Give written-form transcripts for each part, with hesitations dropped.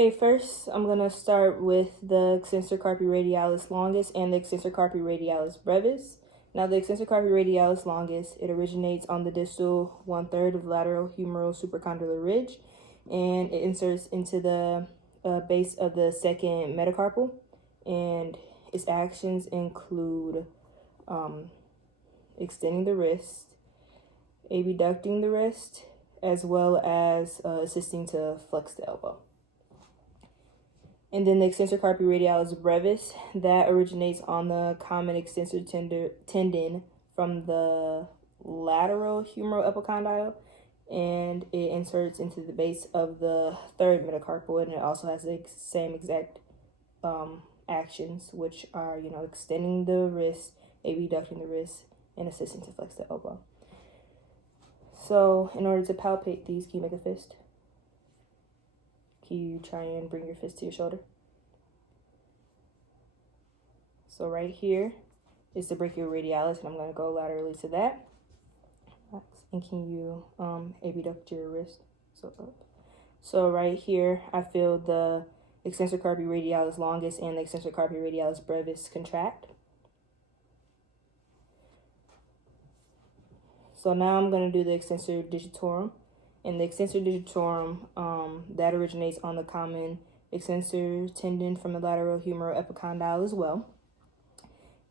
Okay, first I'm going to start with the extensor carpi radialis longus and the extensor carpi radialis brevis. Now the extensor carpi radialis longus, it originates on the distal 1/3 of lateral humeral supracondylar ridge, and it inserts into the base of the second metacarpal, and its actions include extending the wrist, abducting the wrist, as well as assisting to flex the elbow. And then the extensor carpi radialis brevis, that originates on the common extensor tendon from the lateral humeral epicondyle, and it inserts into the base of the third metacarpal, and it also has the same exact actions, which are, extending the wrist, abducting the wrist, and assisting to flex the elbow. So in order to palpate these, can you make a fist? Can you try and bring your fist to your shoulder? So right here is the brachioradialis, and I'm going to go laterally to that. And can you abduct your wrist? So up. So right here, I feel the extensor carpi radialis longus and the extensor carpi radialis brevis contract. So now I'm going to do the extensor digitorum. And the extensor digitorum, that originates on the common extensor tendon from the lateral humeral epicondyle as well.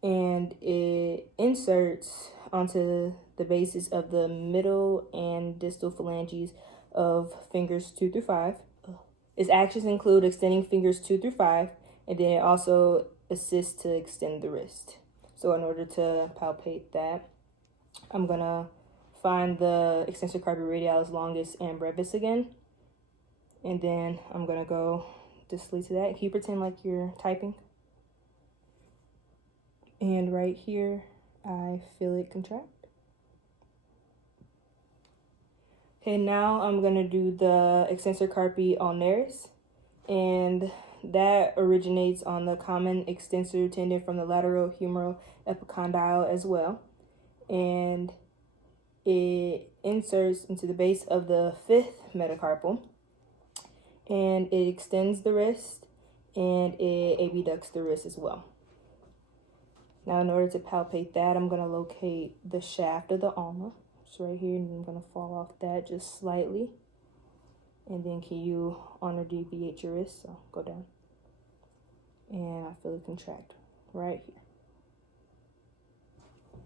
And it inserts onto the bases of the middle and distal phalanges of fingers 2 through 5. Its actions include extending fingers 2 through 5, and then it also assists to extend the wrist. So in order to palpate that, I'm going to find the extensor carpi radialis longus and brevis again. And then I'm going to go distally to that. Can you pretend like you're typing? And right here, I feel it contract. Okay, now I'm going to do the extensor carpi ulnaris. And that originates on the common extensor tendon from the lateral humeral epicondyle as well. And it inserts into the base of the 5th metacarpal, and it extends the wrist, and it abducts the wrist as well. Now, in order to palpate that, I'm going to locate the shaft of the ulna. It's right here, and I'm going to fall off that just slightly. And then can you ulnar deviate your wrist? So go down. And I feel it contract right here.